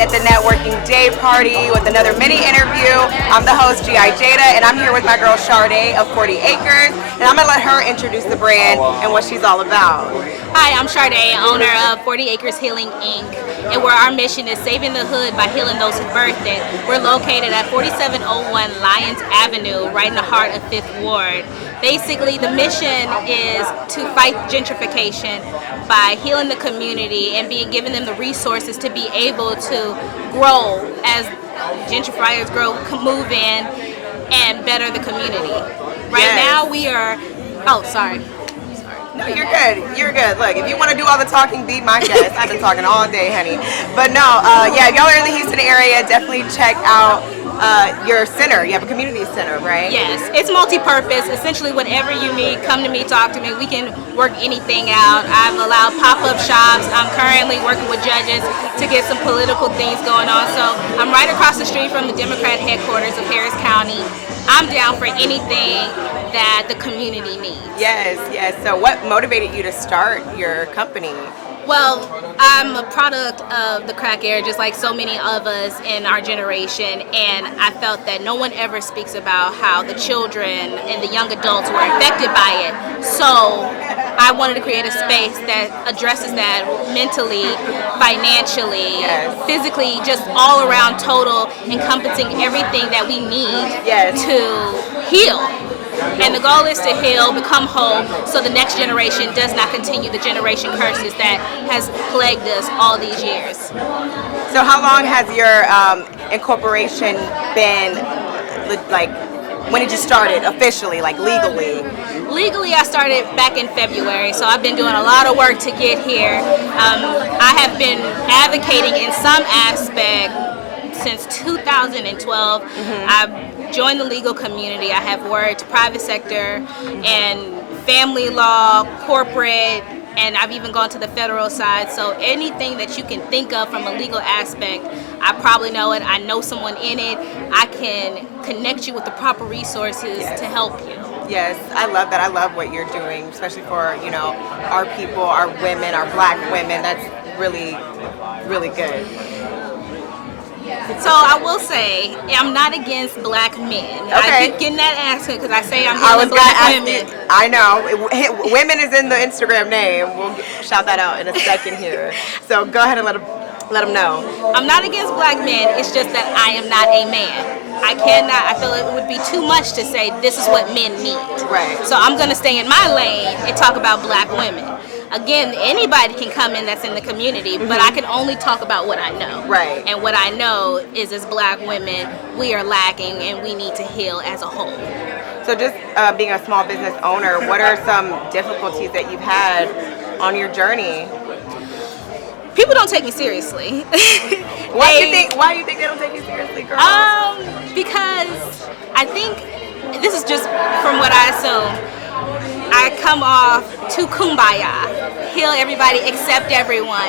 At the networking day party with another mini interview. I'm the host, Jada, and I'm here with my girl Sharday of 40 Acres, and I'm gonna let her introduce the brand and what she's all about. Hi, I'm Sharday, owner of 40 Acres Healing Inc., and where our mission is saving the hood by healing those who birthed it. We're located at 4701 Lyons Avenue, right in the heart of 5th Ward. Basically, the mission is to fight gentrification by healing the community and given them the resources to be able to grow as gentrifiers grow, move in, and better the community. Right now, we are. Oh, sorry. No, you're good. You're good. Look, if you want to do all the talking, be my guest. I've been talking all day, honey. But no, yeah, if y'all are in the Houston area, definitely check out your center. You have a community center, right? Yes, it's multi-purpose. Essentially, whatever you need, come to me, talk to me. We can work anything out. I've allowed pop-up shops. I'm currently working with judges to get some political things going on. So I'm right across the street from the Democrat headquarters of Harris County. I'm down for anything that the community needs. Yes, yes. So what motivated you to start your company? Well, I'm a product of the crack era, just like so many of us in our generation, and I felt that no one ever speaks about how the children and the young adults were affected by it. So I wanted to create a space that addresses that mentally, financially, physically, just all around total, encompassing everything that we need to heal. And the goal is to heal, become whole, so the next generation does not continue the generation curses that has plagued us all these years. So how long has your incorporation been, like, when did you start it officially, like legally? Legally, I started back in February, so I've been doing a lot of work to get here. I have been advocating in some aspect since 2012. I've joined the legal community. I have worked private sector and family law, corporate, and I've even gone to the federal side. So anything that you can think of from a legal aspect, I probably know it. I know someone in it. I can connect you with the proper resources to help you. Yes, I love that. I love what you're doing, especially for, you know, our people, our women, our black women. That's really, really good. So I will say, I'm not against black men. Okay. I keep getting that accent because I say I'm healing black women. I know. Women is in the Instagram name. We'll shout that out in a second here. So go ahead and let them know. I'm not against black men. It's just that I am not a man. I feel it would be too much to say this is what men need. Right. So I'm going to stay in my lane and talk about black women. Again, anybody can come in that's in the community, but I can only talk about what I know. Right. And what I know is as black women, we are lacking and we need to heal as a whole. So just being a small business owner, what are some difficulties that you've had on your journey? People don't take me seriously. Why do you think they don't take you seriously, girl? Because I think, this is just from what I assume, I come off too kumbaya, heal everybody, accept everyone.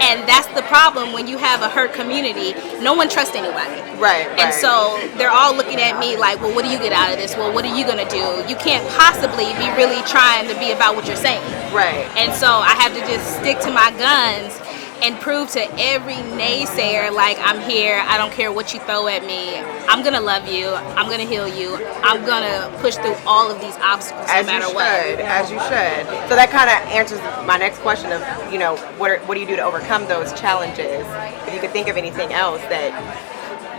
And that's the problem when you have a hurt community. No one trusts anybody. Right. And so they're all looking at me like, well, what do you get out of this? Well, what are you going to do? You can't possibly be really trying to be about what you're saying. Right. And so I have to just stick to my guns and prove to every naysayer, like, I'm here, I don't care what you throw at me, I'm gonna love you, I'm gonna heal you, I'm gonna push through all of these obstacles no matter what. As you should. So that kind of answers my next question of, you know, what do you do to overcome those challenges? If you could think of anything else that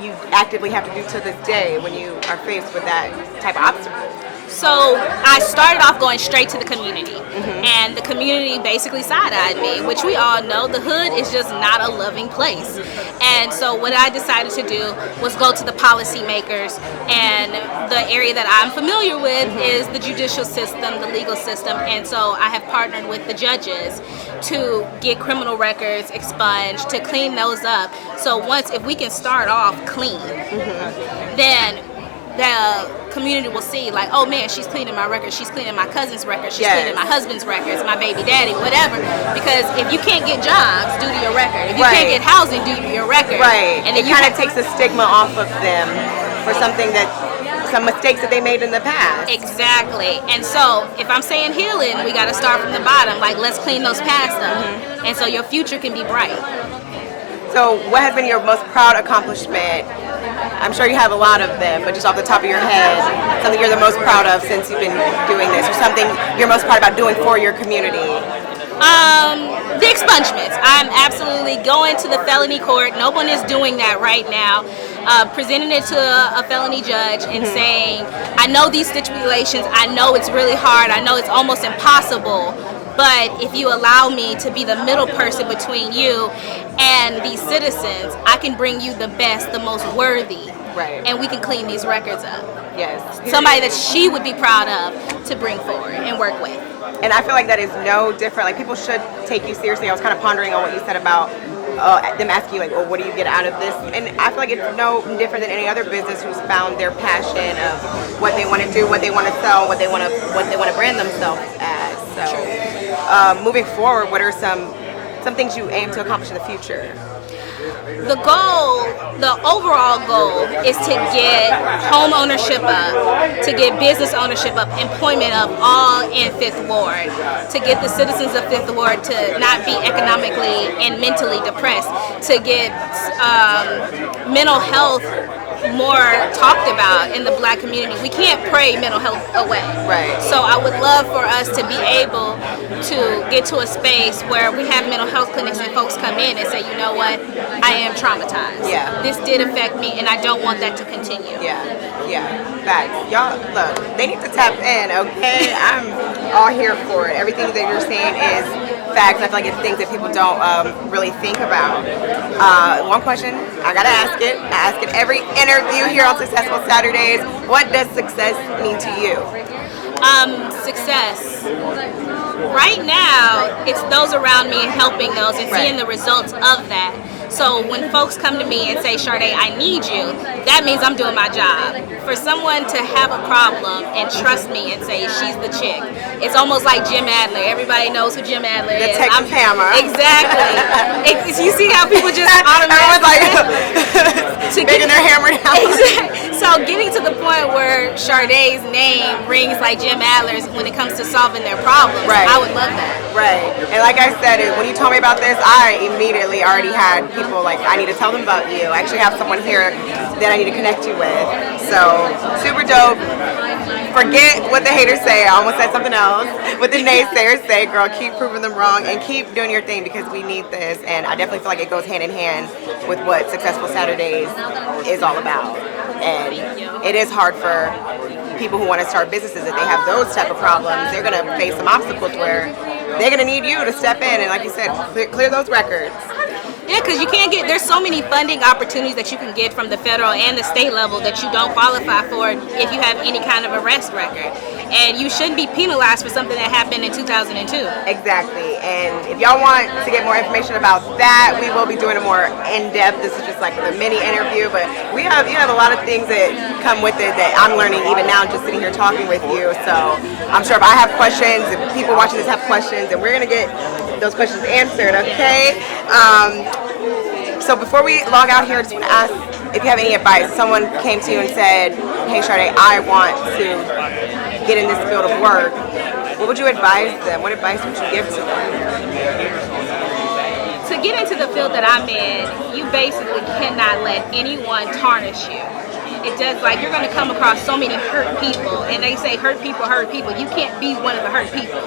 you actively have to do to this day when you are faced with that type of obstacle. So I started off going straight to the community, and the community basically side-eyed me, which we all know the hood is just not a loving place. And so what I decided to do was go to the policymakers, and the area that I'm familiar with is the judicial system, the legal system, and so I have partnered with the judges to get criminal records expunged, to clean those up. So if we can start off clean, then the community will see, like, oh man, she's cleaning my records, she's cleaning my cousin's records, she's cleaning my husband's records, my baby daddy, whatever. Because if you can't get jobs due to your record, if you can't get housing due to your record, and then it kind of takes the stigma off of them for something that, some mistakes that they made in the past. Exactly. And so if I'm saying healing, we got to start from the bottom. Like, let's clean those past up. And so your future can be bright. So what has been your most proud accomplishment? I'm sure you have a lot of them, but just off the top of your head, something you're the most proud of since you've been doing this, or something you're most proud about doing for your community? The expungements. I'm absolutely going to the felony court. No one is doing that right now. Presenting it to a felony judge and saying, I know these stipulations, I know it's really hard, I know it's almost impossible, but if you allow me to be the middle person between you and these citizens, I can bring you the best, the most worthy, and we can clean these records up. Yes. Somebody that she would be proud of to bring forward and work with. And I feel like that is no different. Like, people should take you seriously. I was kind of pondering on what you said about them asking you, like, well, what do you get out of this? And I feel like it's no different than any other business who's found their passion of what they want to do, what they want to sell, what they want to brand themselves as. So, moving forward, what are some things you aim to accomplish in the future? The goal, the overall goal, is to get home ownership up, to get business ownership up, employment up, all in Fifth Ward, to get the citizens of Fifth Ward to not be economically and mentally depressed, to get mental health more talked about in the Black community. We can't pray mental health away. So I would love for us to be able to get to a space where we have mental health clinics and folks come in and say, you know what, I am traumatized. This did affect me and I don't want that to continue. Facts. Y'all, look, they need to tap in, okay? I'm all here for it. Everything that you're saying is facts. I feel like it's things that people don't really think about. One question, I gotta ask it. I ask it every interview here on Successful Saturdays. What does success mean to you? Success. Right now, it's those around me and helping those and seeing the results of that. So when folks come to me and say, Sharday, I need you, that means I'm doing my job. For someone to have a problem and trust me and say, she's the chick, it's almost like Jim Adler. Everybody knows who Jim Adler is. The Texas Hammer. Exactly. You see how people just automatically making their hammer down. Exactly. So getting to the point where Sharday's name rings like Jim Adler's when it comes to solving their problems, I would love that. And like I said, when you told me about this, I immediately already had people like, I need to tell them about you. I actually have someone here that I need to connect you with. So, super dope. Forget what the haters say. I almost said something else. What the naysayers say, girl, keep proving them wrong and keep doing your thing because we need this. And I definitely feel like it goes hand in hand with what Successful Saturdays is all about. And it is hard for people who want to start businesses. If they have those type of problems, they're going to face some obstacles where they're going to need you to step in and, like you said, clear those records. Yeah, because you can't get, there's so many funding opportunities that you can get from the federal and the state level that you don't qualify for if you have any kind of arrest record. And you shouldn't be penalized for something that happened in 2002. Exactly. And if y'all want to get more information about that, we will be doing a more in-depth, this is just like a mini interview, but you have a lot of things that come with it that I'm learning even now just sitting here talking with you. So I'm sure if I have questions, if people watching this have questions, and we're going to get those questions answered, okay? So before we log out here, I just want to ask if you have any advice. Someone came to you and said, hey Sharday, I want to get in this field of work. What would you advise them? What advice would you give to them? To get into the field that I'm in, you basically cannot let anyone tarnish you. It does, like, you're going to come across so many hurt people, and they say hurt people. You can't be one of the hurt people.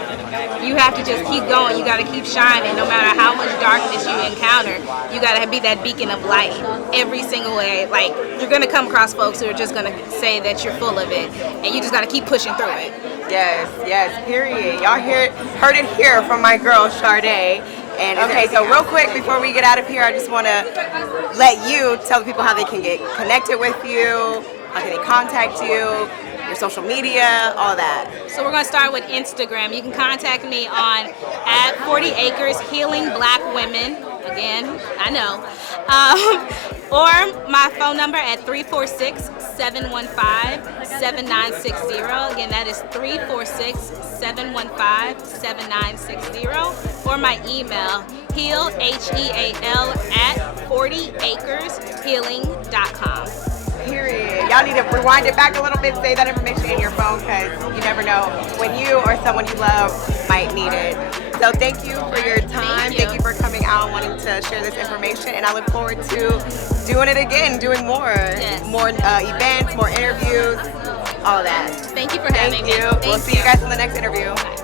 You have to just keep going. You got to keep shining. No matter how much darkness you encounter, you got to be that beacon of light every single way. Like, you're going to come across folks who are just going to say that you're full of it, and you just got to keep pushing through it. Yes, period. Y'all heard it here from my girl, Sharday. And okay, so real quick before we get out of here, I just want to let you tell the people how they can get connected with you, how can they contact you, your social media, all of that. So we're going to start with Instagram. You can contact me on @40acres Healing Black Women. Again, I know. Or my phone number at 346-715-7960. Again, that is 346-715-7960. Or my email, heal, Heal, at 40acreshealing.com. Period. Y'all need to rewind it back a little bit, save that information in your phone, because you never know when you or someone you love might need it. So thank you for your time. Thank you for coming out and wanting to share this information. And I look forward to doing it again, doing more. Yes. More events, more interviews, all that. Thank you for having me. Thank you. We'll see you guys in the next interview. Bye.